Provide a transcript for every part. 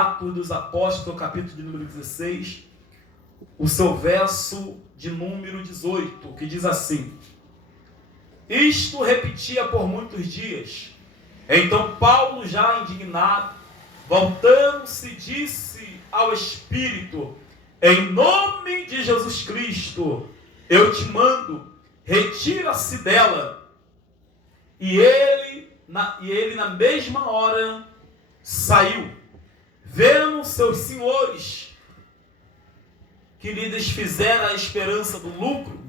Atos dos Apóstolos, capítulo de número 16, o seu verso de número 18, que diz assim: isto repetia por muitos dias. Então Paulo, já indignado, voltando-se, disse ao Espírito: em nome de Jesus Cristo, eu te mando, retira-se dela. E ele na mesma hora saiu, vendo seus senhores que lhe desfizeram a esperança do lucro,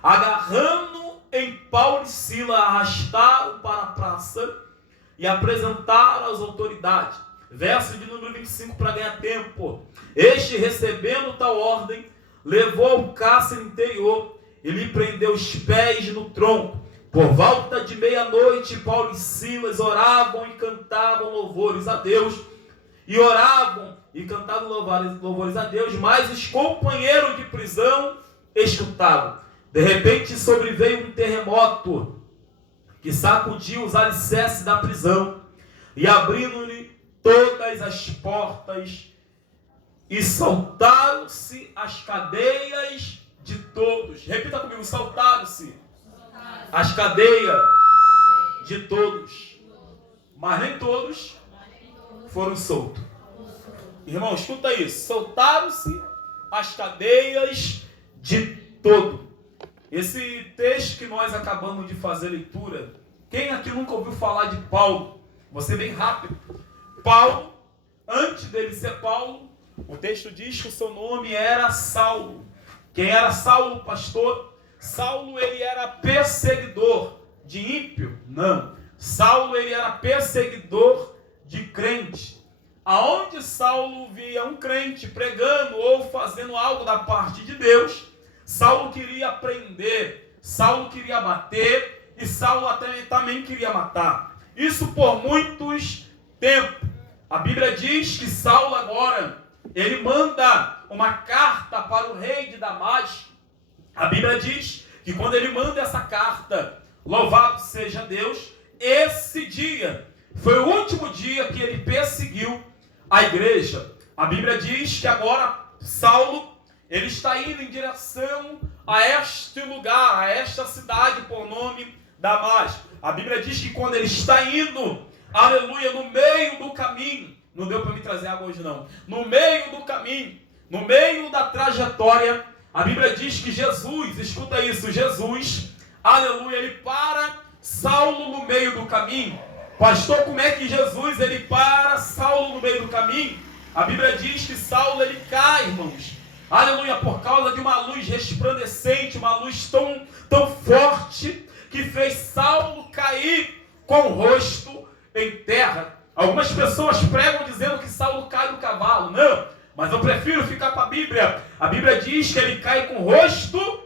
agarrando em Paulo e Silas, arrastaram para a praça e apresentaram às autoridades. Verso de número 25, para ganhar tempo. Este, recebendo tal ordem, levou ao cárcere interior e lhe prendeu os pés no tronco. Por volta de meia-noite, Paulo e Silas oravam e cantavam louvores a Deus. E oravam e cantavam louvores a Deus, mas os companheiros de prisão escutavam. De repente sobreveio um terremoto que sacudiu os alicerces da prisão, e abrindo-lhe todas as portas, e saltaram-se as cadeias de todos. Repita comigo: saltaram-se as cadeias de todos, mas nem todos foram soltos. Irmão, escuta isso: soltaram-se as cadeias de todos. Esse texto que nós acabamos de fazer leitura, quem aqui nunca ouviu falar de Paulo? Vou ser bem rápido. Paulo, antes dele ser Paulo, o texto diz que o seu nome era Saulo. Quem era Saulo, pastor? Saulo, ele era perseguidor de ímpio? Não. Saulo, ele era perseguidor de crente. Aonde Saulo via um crente pregando ou fazendo algo da parte de Deus, Saulo queria prender, Saulo queria bater e Saulo também queria matar. Isso por muitos tempos. A Bíblia diz que Saulo agora, ele manda uma carta para o rei de Damasco. A Bíblia diz que quando ele manda essa carta, louvado seja Deus, esse dia foi o último dia que ele perseguiu a igreja. A Bíblia diz que agora Saulo, ele está indo em direção a este lugar, a esta cidade por nome Damasco. A Bíblia diz que quando ele está indo, aleluia, no meio do caminho, não deu para me trazer água hoje não, no meio do caminho, no meio da trajetória, a Bíblia diz que Jesus, escuta isso, Jesus, aleluia, ele para Saulo no meio do caminho. Pastor, como é que Jesus, ele para Saulo no meio do caminho? A Bíblia diz que Saulo, ele cai, irmãos, aleluia, por causa de uma luz resplandecente, uma luz tão forte, que fez Saulo cair com o rosto em terra. Algumas pessoas pregam dizendo que Saulo cai do cavalo. Não, mas eu prefiro ficar com a Bíblia. A Bíblia diz que ele cai com o rosto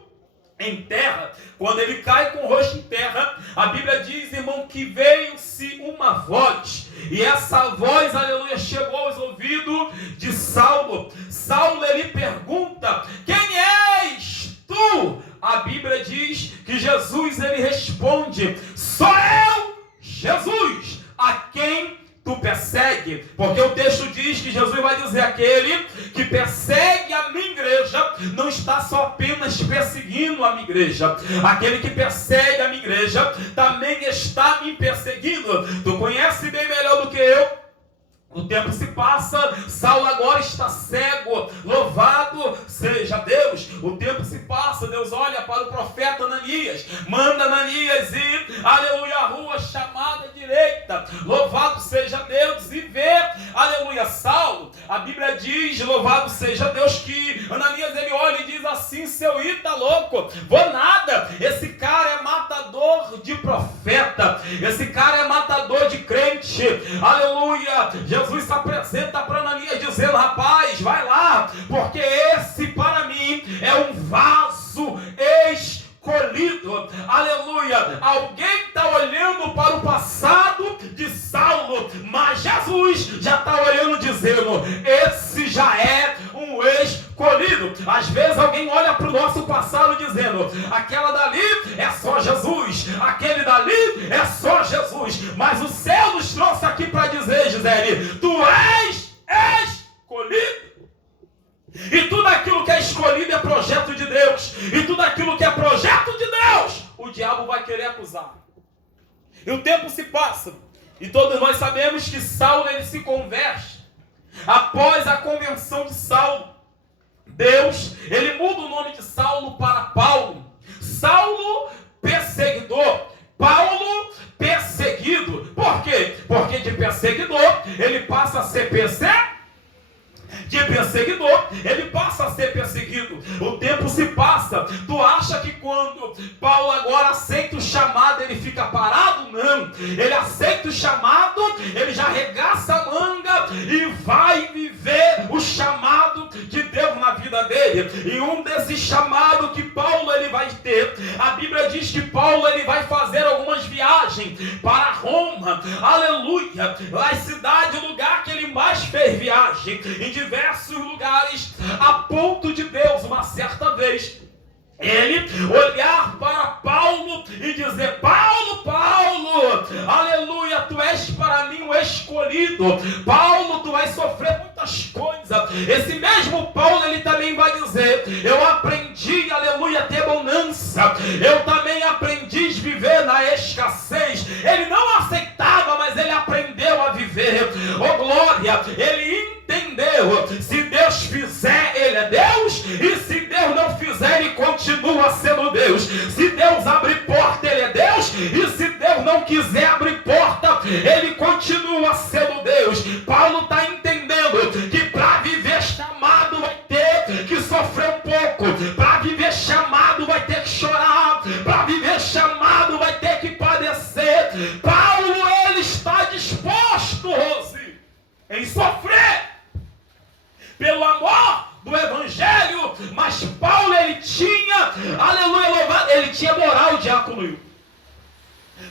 em terra. Quando ele cai com o rosto em terra, a Bíblia diz, irmão, que veio-se uma voz. E essa voz, aleluia, chegou aos ouvidos de Saulo. Saulo, ele pergunta: quem és tu? A Bíblia diz que Jesus, ele responde: sou eu, Jesus, a quem tu persegue. Porque o texto diz que Jesus vai dizer: aquele que persegue a minha igreja não está só apenas perseguindo a minha igreja, aquele que persegue a minha igreja também está me perseguindo. Tu conhece bem melhor do que eu. O tempo se passa, Saulo agora está cego, louvado seja Deus. O tempo se passa, Deus olha para o profeta Ananias, manda Ananias ir, aleluia, a rua chamada direita, louvado seja Deus, e vê, aleluia, Saulo. A Bíblia diz, louvado seja Deus, que Ananias, ele olha e diz assim: seu Ita tá louco, vou nada, esse cara é matador de profeta, esse cara é matador de crente, aleluia. Jesus se apresenta para Ananias dizendo: rapaz, vai lá, porque esse para mim é um vaso escolhido, aleluia. Alguém está olhando para o passado de Saulo, mas Jesus já está olhando dizendo: esse já é um escolhido. Às vezes alguém olha para o nosso passado dizendo: aquela dali é só Jesus, aquele dali é só Jesus, mas o céu nos trouxe aqui para dizer, Gisele, tu és usar. E o tempo se passa. E todos nós sabemos que Saulo ele se converte. Após a conversão de Saulo, Deus, ele muda o nome de Saulo para Paulo. Saulo, perseguidor. Paulo, perseguido. Por quê? Porque de perseguidor, ele passa a ser de perseguidor, ele passa a ser perseguido. O tempo se passa. Tu acha que quando Paulo agora aceita o chamado, ele fica parado? Não. Ele aceita o chamado, ele já arregaça a manga e vai viver o chamado de Deus na vida dele. E um desses chamados que Paulo ele vai ter, a Bíblia diz que Paulo ele vai fazer algumas viagens para Roma. Aleluia. A cidade, o lugar que ele mais fez viagem. Em diversos lugares, a ponto de Deus, uma certa vez, ele olhar para Paulo e dizer: Paulo, Paulo, aleluia, tu és para mim o escolhido. Paulo, tu vais sofrer muitas coisas. Esse mesmo Paulo, ele também vai dizer: eu aprendi, aleluia, a ter bonança. Eu também aprendi a viver na escassez. Ele não aceitava, mas ele aprendeu a viver. Oh glória, ele entendeu. Se Deus fizer, ele é Deus. E se Deus não fizer, ele continua sendo Deus. Se Deus abrir porta, ele é Deus. E se Deus não quiser abrir porta, ele continua sendo Deus. Paulo está entendendo que para viver chamado vai ter que sofrer um pouco. Para viver chamado vai ter que chorar. Para viver chamado vai ter que padecer. Paulo, ele está disposto, Rose, em sofrer pelo amor do Evangelho. Mas Paulo, ele tinha, aleluia, louvado, ele tinha moral, diácono.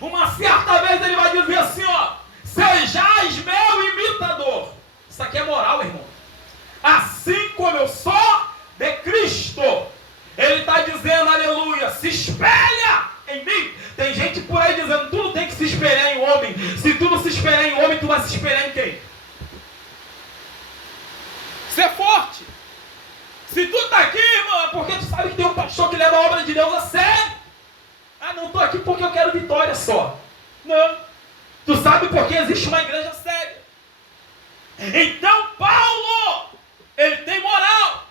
Uma certa vez ele vai dizer assim, ó: sejais meu imitador. Isso aqui é moral, irmão. Assim como eu sou de Cristo. Ele está dizendo, aleluia, se espelha em mim. Tem gente por aí dizendo: tu não tem que se espelhar em homem. Se tu não se espelhar em homem, tu vai se espelhar em quem? Ser forte. Se tu está aqui, irmão, é porque tu sabe que tem um pastor que leva a obra de Deus a sério. Ah, não estou aqui porque eu quero vitória só. Não. Tu sabe porque existe uma igreja séria. Então Paulo, ele tem moral.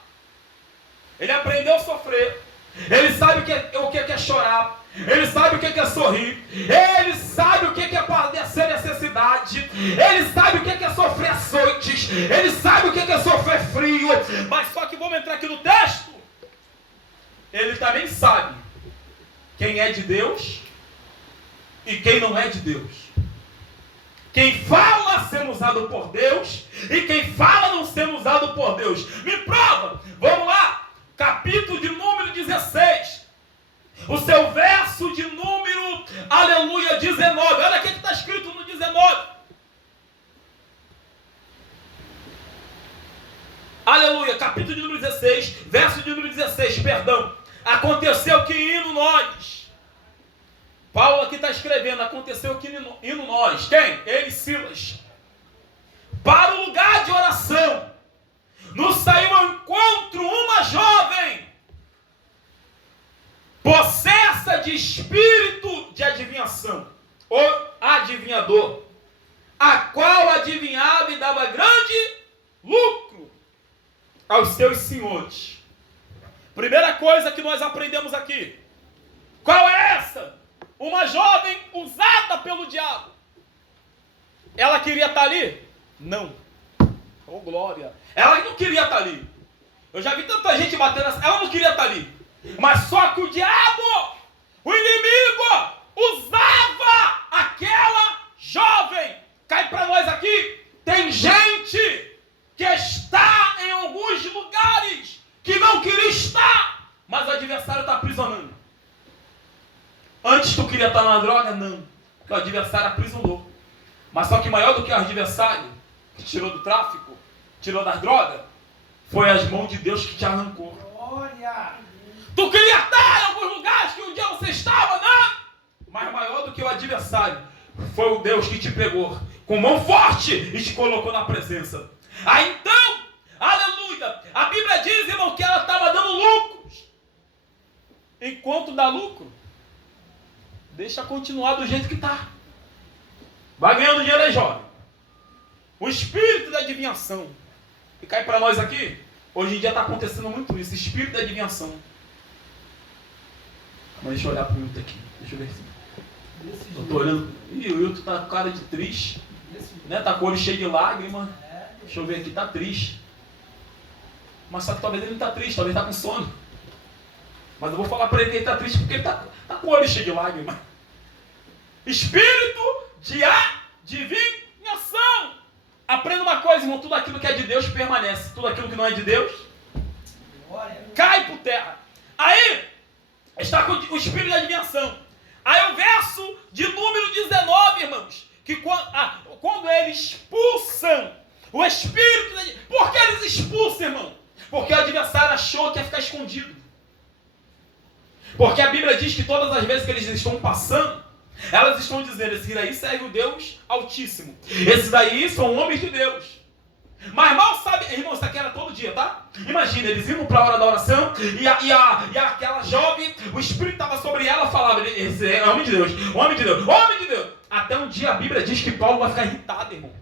Ele aprendeu a sofrer. Ele sabe o que é chorar. Ele sabe o que é sorrir. Ele sabe o que é padecer necessidade. Ele sabe o que é sofrer açoites. Ele sabe o que é sofrer frio. Mas só que vamos entrar aqui no texto. Ele também sabe quem é de Deus e quem não é de Deus. Quem fala sendo usado por Deus e quem fala não sendo usado por Deus. Me prova. Vamos lá. Capítulo de número 16. O seu verso de número, aleluia, 19. Olha o que está escrito no 19. Aleluia, capítulo de número 16, verso de número 16, perdão. Aconteceu que indo nós. Paulo aqui está escrevendo: aconteceu que indo nós. Quem? Ele e Silas. Para o lugar de oração, nos saiu ao encontro uma jovem, possessa de espírito de adivinhação, ou adivinhador, a qual adivinhava e dava grande lucro aos seus senhores. Primeira coisa que nós aprendemos aqui. Qual é essa? Uma jovem usada pelo diabo. Ela queria estar ali? Não. Oh glória. Ela não queria estar ali. Eu já vi tanta gente batendo assim. Ela não queria estar ali. Mas só que o diabo, o inimigo, usava aquela jovem. Cai para nós aqui. Tem gente que está em alguns lugares que não queria estar, mas o adversário está aprisionando. Antes tu queria estar na droga? Não. Porque o adversário aprisionou. Mas só que maior do que o adversário que tirou do tráfico, tirou das drogas, foi as mãos de Deus que te arrancou. Glória! Tu queria estar em alguns lugares que um dia você estava, não? Mas maior do que o adversário foi o Deus que te pegou com mão forte e te colocou na presença. Aí então, aleluia, a Bíblia diz, irmão, que ela estava dando lucros. Enquanto dá lucro, Deixa continuar do jeito que está. Vai ganhando dinheiro aí, jovem. O espírito da adivinhação. E cai para nós aqui. Hoje em dia está acontecendo muito isso. Espírito da adivinhação. Mas deixa eu olhar para o Wilton aqui. Deixa eu ver se... Eu tô olhando. Ih, o Wilton tá com cara de triste. Né? Tá com o olho cheio de lágrima. Deixa eu ver aqui. Tá triste. Mas só que talvez ele não tá triste. Talvez tá com sono. Mas eu vou falar para ele que ele tá triste porque ele tá com o olho cheio de lágrima. Espírito de adivinhação. Aprenda uma coisa, irmão. Tudo aquilo que é de Deus permanece. Tudo aquilo que não é de Deus cai por terra. Aí está com o espírito da adivinhação. Aí o verso de número 19, irmãos. Que quando eles expulsam o espírito da adivinhação. Por que eles expulsam, irmão? Porque o adversário achou que ia ficar escondido. Porque a Bíblia diz que todas as vezes que eles estão passando, elas estão dizendo, esse daí serve o Deus Altíssimo. Esse daí são homens de Deus. Mas mal sabe, irmão, isso aqui era todo dia, tá? Imagina, eles iam para a hora da oração e aquela jovem, o Espírito estava sobre ela, falava, esse é homem de Deus, homem de Deus, homem de Deus. Até um dia a Bíblia diz que Paulo vai ficar irritado, irmão.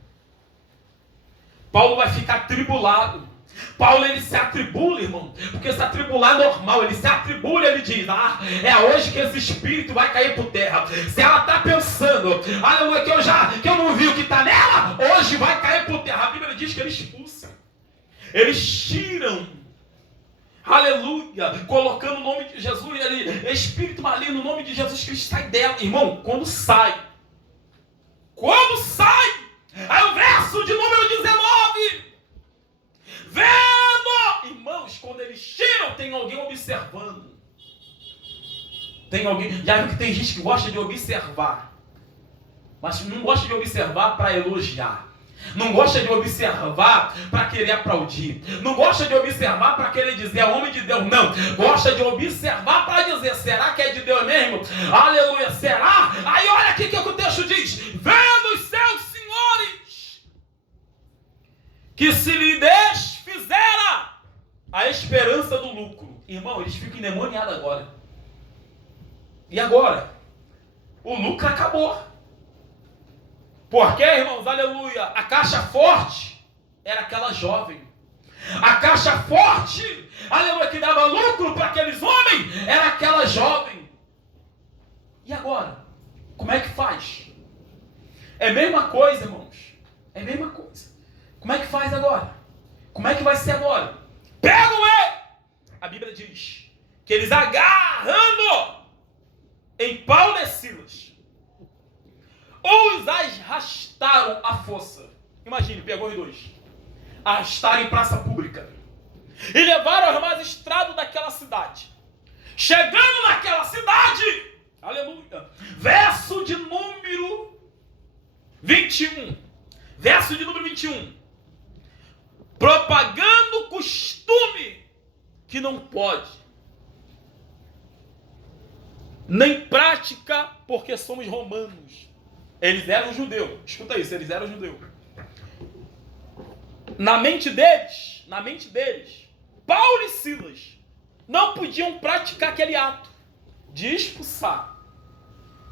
Paulo vai ficar atribulado. Paulo, ele se atribula, irmão, porque se atribular é normal, ele se atribula, ele diz, é hoje que esse espírito vai cair por terra. Se ela está pensando, aleluia, que eu não vi o que está nela, hoje vai cair por terra. A Bíblia diz que eles expulsam, eles tiram, aleluia, colocando o nome de Jesus ali, espírito maligno, o nome de Jesus Cristo sai dela, irmão, quando sai, aí o verso de número 19, vendo, irmãos, quando eles tiram, tem alguém observando. Tem alguém, já viu que tem gente que gosta de observar, mas não gosta de observar para elogiar. Não gosta de observar para querer aplaudir. Não gosta de observar para querer dizer é homem de Deus. Não. Gosta de observar para dizer, será que é de Deus mesmo? Aleluia, será? Aí olha aqui o que o texto diz. Vendo os seus senhores que se lhe desfizera a esperança do lucro. Irmão, eles ficam endemoniados agora. E agora? O lucro acabou. Por quê, irmãos? Aleluia. A caixa forte era aquela jovem. A caixa forte, aleluia, que dava lucro para aqueles homens, era aquela jovem. E agora? Como é que faz? É a mesma coisa, irmãos. É a mesma coisa. Como é que faz agora? Como é que vai ser agora? Pegam ele! A Bíblia diz que eles agarrando em Paulo e Silas, os arrastaram à força. Imagine, pegou os dois. Arrastaram em praça pública. E levaram aos magistrados daquela cidade. Chegando naquela cidade, aleluia, verso de número 21. Verso de número 21. Propagando costume que não pode, nem prática, porque somos romanos. Eles eram judeus. Escuta isso, eles eram judeus. Na mente deles, Paulo e Silas não podiam praticar aquele ato de expulsar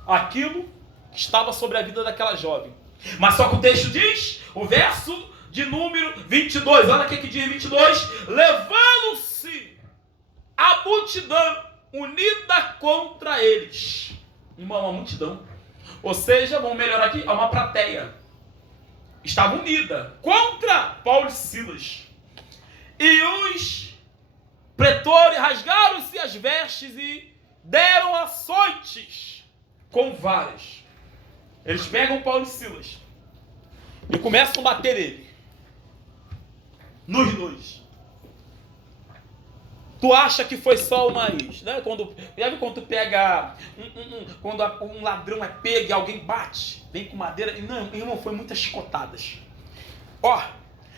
aquilo que estava sobre a vida daquela jovem. Mas só que o texto diz, o verso de número 22, olha o que diz 22, levando-se a multidão unida contra eles. Uma multidão. Ou seja, vamos melhorar aqui, uma plateia. Estava unida contra Paulo e Silas. E os pretores rasgaram-se as vestes e deram açoites com varas. Eles pegam Paulo e Silas e começam a bater ele. Nos dois. Tu acha que foi só uma vez, né? Já viu quando tu pega, quando um ladrão é pego e alguém bate, vem com madeira, não, irmão, foi muitas chicotadas. Ó,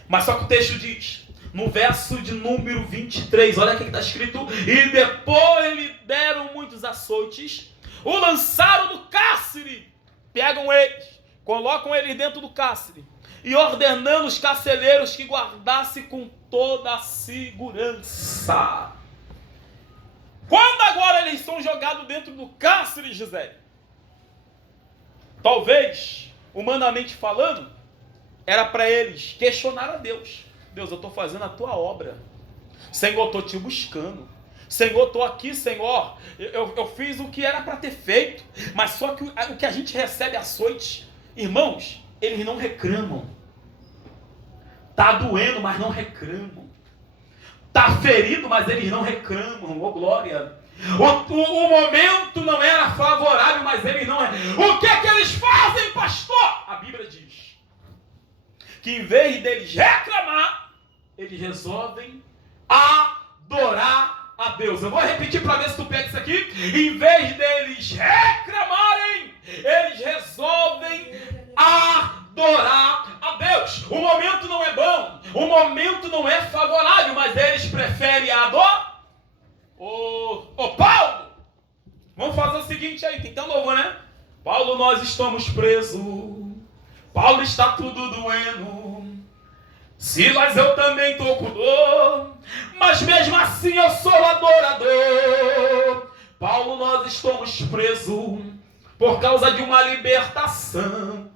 mas só que o texto diz, no verso de número 23, olha o que está escrito, e depois lhe deram muitos açoites, o lançaram no cárcere, pegam eles, colocam eles dentro do cárcere, e ordenando os carcereiros que guardassem com toda a segurança. Quando agora eles são jogados dentro do cárcere, Gisele, talvez, humanamente falando, era para eles questionar a Deus. Deus, eu estou fazendo a tua obra. Senhor, estou te buscando. Senhor, estou aqui, Senhor. Eu fiz o que era para ter feito. Mas só que o que a gente recebe açoite, irmãos, eles não reclamam. Está doendo, mas não reclamam. Está ferido, mas eles não reclamam. Oh, glória. O momento não era favorável, mas eles não... O que é que eles fazem, pastor? A Bíblia diz que em vez deles reclamar, eles resolvem adorar a Deus. Eu vou repetir para ver se tu pega isso aqui. Em vez deles reclamarem, eles resolvem adorar a Deus. O momento não é bom, o momento não é favorável, mas eles preferem adorar. Paulo, vamos fazer o seguinte aí, tem tão louvor, né? Paulo, nós estamos presos. Paulo, está tudo doendo. Silas, eu também estou com dor, mas mesmo assim eu sou adorador. Paulo, nós estamos presos por causa de uma libertação.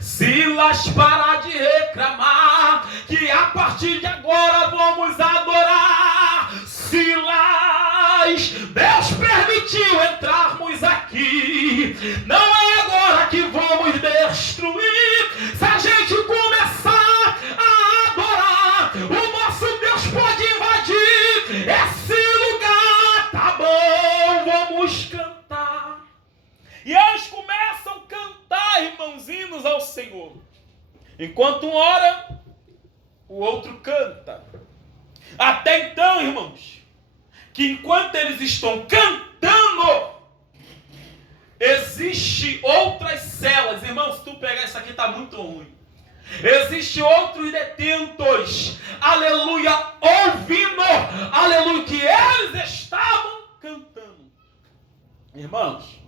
Silas, para de reclamar, que a partir de agora vamos adorar. Silas, Deus permitiu entrarmos aqui, não é agora que vamos destruir. Se a gente começar a adorar, o nosso Deus pode invadir esse lugar. Tá bom, vamos cantar. E eles começam a cantar, irmãozinhos, ao Senhor. Enquanto um ora, o outro canta. Até então, irmãos, que enquanto eles estão cantando, existe outras celas. Irmãos, se tu pegar isso aqui, está muito ruim. Existe outros detentos, aleluia, ouvindo, aleluia, que eles estavam cantando. Irmãos,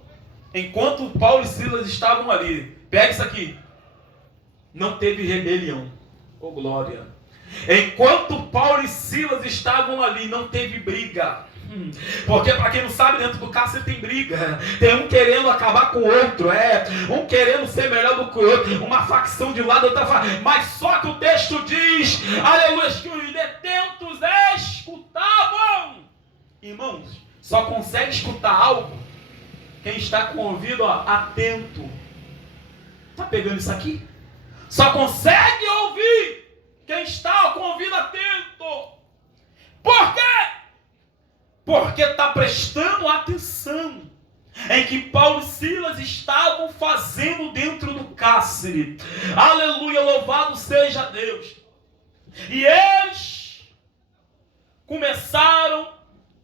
enquanto Paulo e Silas estavam ali, pega isso aqui, não teve rebelião. Oh, glória. Enquanto Paulo e Silas estavam ali, não teve briga. Porque, para quem não sabe, dentro do cárcere tem briga. Tem um querendo acabar com o outro. Um querendo ser melhor do que o outro. Uma facção de um lado, outra facção. Mas só que o texto diz, aleluia, que os detentos escutavam. Irmãos, só consegue escutar algo quem está com o ouvido atento. Está pegando isso aqui? Só consegue ouvir quem está com o ouvido atento. Por quê? Porque está prestando atenção em que Paulo e Silas estavam fazendo dentro do cárcere. Aleluia, louvado seja Deus. E eles começaram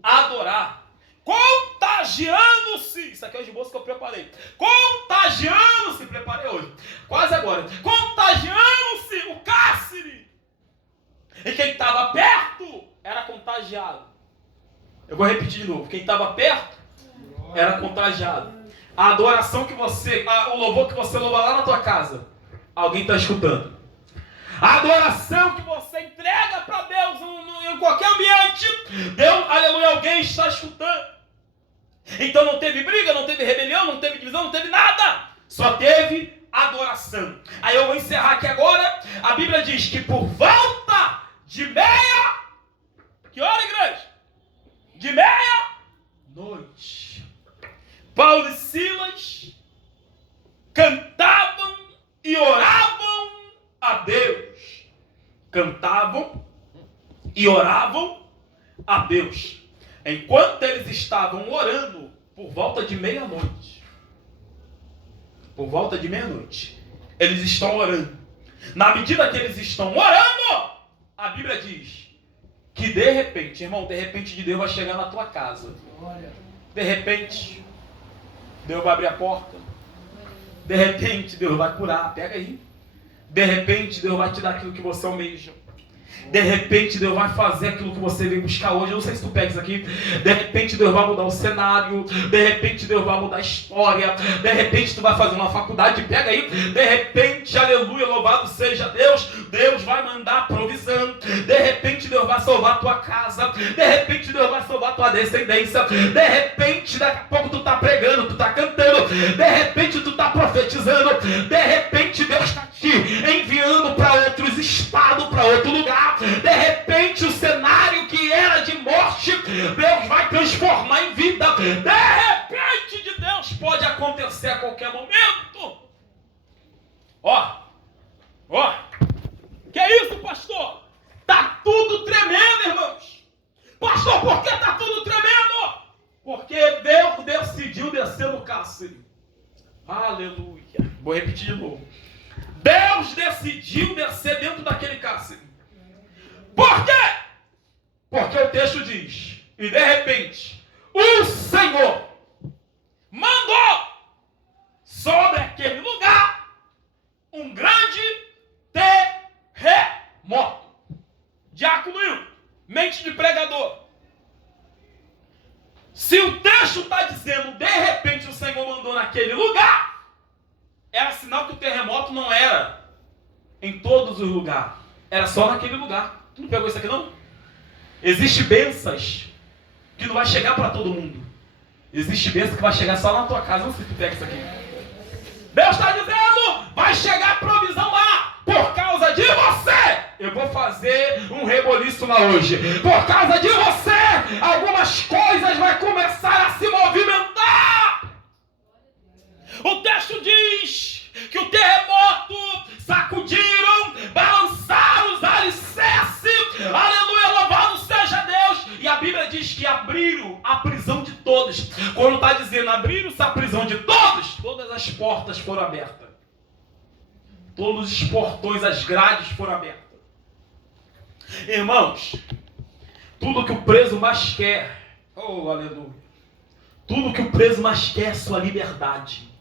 a adorar, contagiando-se. Isso aqui é o esboço que eu preparei. Contagiando-se, preparei hoje, quase agora. Contagiando-se o cárcere. E quem estava perto era contagiado. Eu vou repetir de novo. Quem estava perto era contagiado. A adoração que você, o louvor que você louva lá na tua casa, alguém está escutando. A adoração que você entrega para Deus em qualquer ambiente, Deus, aleluia, alguém está escutando. Então não teve briga, não teve rebelião, não teve divisão, não teve nada. Só teve adoração. Aí eu vou encerrar aqui agora. A Bíblia diz que por volta de meia... Que hora, igreja? De meia-noite, Paulo e Silas cantavam e oravam a Deus. Cantavam e oravam a Deus. Enquanto eles estavam orando, por volta de meia-noite. Por volta de meia-noite, eles estão orando. Na medida que eles estão orando, a Bíblia diz que de repente, irmão, de repente de Deus vai chegar na tua casa. De repente, Deus vai abrir a porta. De repente, Deus vai curar. Pega aí. De repente, Deus vai te dar aquilo que você almeja. De repente, Deus vai fazer aquilo que você veio buscar hoje. Eu não sei se tu pega isso aqui. De repente, Deus vai mudar o cenário. De repente, Deus vai mudar a história. De repente, tu vai fazer uma faculdade. Pega aí. De repente, aleluia, louvado seja Deus. Deus vai mandar provisão. De repente, repente Deus vai salvar a tua casa, de repente Deus vai salvar a tua descendência, de repente daqui a pouco tu está pregando, tu está cantando, de repente tu está profetizando, de repente Deus está te enviando para outros estados, para outro lugar, de repente o cenário que era de morte, Deus vai transformar em vida, de repente de Deus pode acontecer a qualquer momento. Ó, que é isso, pastor? Tá tudo tremendo, irmãos. Pastor, por que tá tudo tremendo? Porque Deus decidiu descer no cárcere. Aleluia. Vou repetir de novo. Deus decidiu descer dentro daquele cárcere. Por quê? Porque o texto diz, e de repente, o Senhor mandou sobre aquele lugar um grande terremoto. Diácono Will, mente de pregador. Se o texto está dizendo, de repente o Senhor mandou naquele lugar, era sinal que o terremoto não era em todos os lugares. Era só naquele lugar. Tu não pegou isso aqui não? Existem bênçãos que não vai chegar para todo mundo. Existe bênção que vai chegar só na tua casa. Não sei se tu pega isso aqui. Deus está dizendo, vai chegar provisão lá, por causa de você. Eu vou fazer um reboliço lá hoje. Por causa de você, algumas coisas vão começar a se movimentar. O texto diz que o terremoto sacudiram, balançaram os alicerces. Aleluia, louvado seja Deus. E a Bíblia diz que abriram a prisão de todos. Quando está dizendo abriram-se a prisão de todos, todas as portas foram abertas. Todos os portões, as grades foram abertas. Irmãos, tudo que o preso mais quer, oh aleluia, tudo que o preso mais quer é sua liberdade.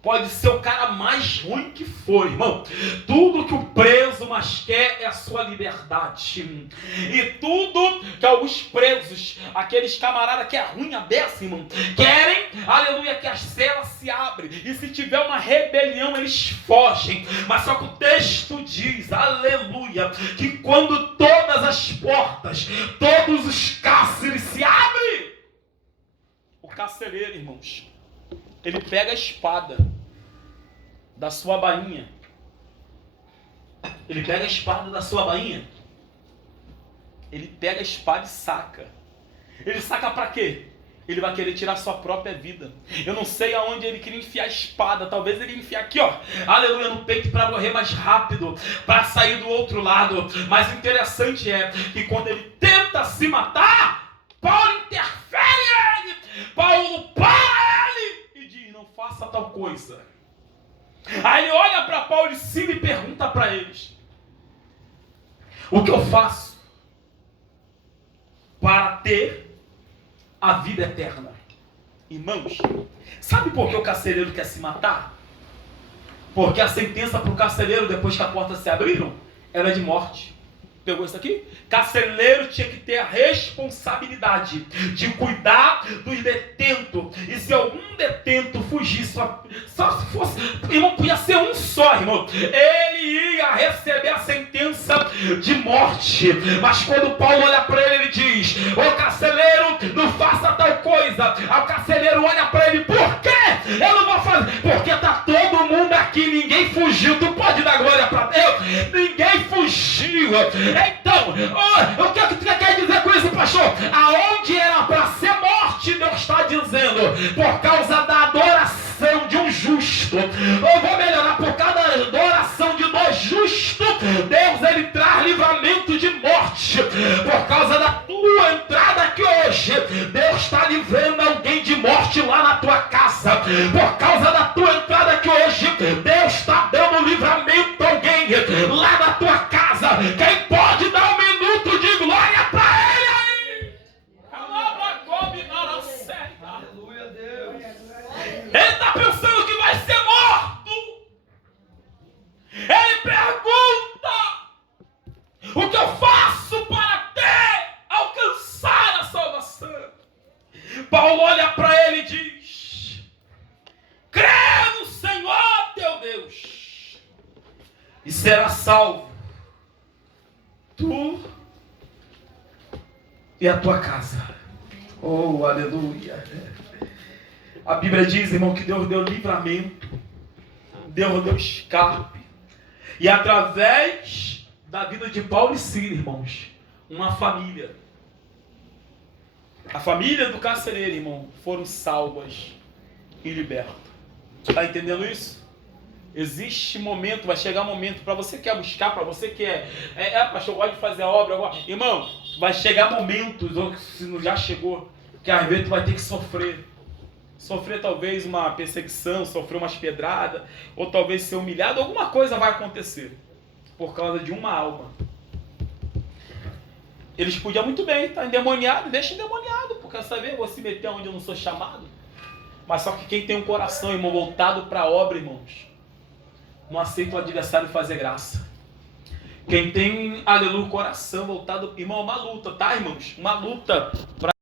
Pode ser o cara mais ruim que for, irmão. Tudo que o preso mais quer é a sua liberdade. E tudo que alguns presos, aqueles camaradas que é ruim a beça, irmão, querem, aleluia, que as celas se abrem. E se tiver uma rebelião, eles fogem. Mas só que o texto diz, aleluia, que quando todas as portas, todos os cárceres se abrem, o carcereiro, irmãos, ele pega a espada da sua bainha. Ele pega a espada da sua bainha. Ele pega a espada e saca. Ele saca para quê? Ele vai querer tirar sua própria vida. Eu não sei aonde ele queria enfiar a espada. Talvez ele enfiar aqui, ó, aleluia, no peito para morrer mais rápido, para sair do outro lado. Mas o interessante é que quando ele tenta se matar, Paulo interfere ele. Paulo para ele e diz, não faça tal coisa. Aí ele olha para Paulo e se me pergunta para eles, o que eu faço para ter a vida eterna? Irmãos, sabe por que o carcereiro quer se matar? Porque a sentença para o carcereiro, depois que a porta se abriram, era de morte. Pegou isso aqui? Carcereiro tinha que ter a responsabilidade de cuidar dos detentos. E se algum detento fugisse, só se fosse, irmão, podia ser um só, irmão, ele ia receber a sentença de morte. Mas quando Paulo olha para ele, ele diz, ô carcereiro, não faça tal coisa. O carcereiro olha para ele, por quê? Eu não vou fazer, porque está todo mundo aqui, ninguém fugiu. Tu pode dar glória para Deus? Ninguém fugiu. Então, o que tu quer dizer com isso, pastor? Aonde era para ser morte, Deus está dizendo, por causa da adoração de um justo. Eu vou melhorar, por causa da adoração de dois justos, Deus, ele traz livramento de morte. Por causa da tua entrada aqui hoje, Deus está livrando alguém de morte lá na tua casa. Por causa da tua entrada aqui hoje, Deus está dando livramento a alguém lá na tua casa. Quem pode dar um minuto de glória para ele aí? Aleluia, Deus. Ele está pensando que vai ser morto. Ele pergunta, o que eu faço para alcançar a salvação? Paulo olha para ele e diz, crê no Senhor teu Deus e será salvo tu e a tua casa. Oh, aleluia. A Bíblia diz, irmão, que Deus deu livramento, Deus deu escape. E através da vida de Paulo e Sila, irmãos, uma família, a família do carcereiro, irmão, foram salvas e libertas. Está entendendo isso? Existe momento, vai chegar momento para você que quer buscar, para você que pastor, eu gosto de fazer a obra agora. Irmão, vai chegar momentos, ou se não já chegou, que às vezes tu vai ter que sofrer. Sofrer talvez uma perseguição, sofrer umas pedradas, ou talvez ser humilhado, alguma coisa vai acontecer por causa de uma alma. Eles podiam muito bem estar endemoniados, deixa endemoniado, porque quer saber, eu vou se meter onde eu não sou chamado. Mas só que quem tem um coração, irmão, voltado para a obra, irmãos, não aceita o adversário fazer graça. Quem tem, aleluia, coração voltado, irmão, é uma luta, tá, irmãos? Uma luta para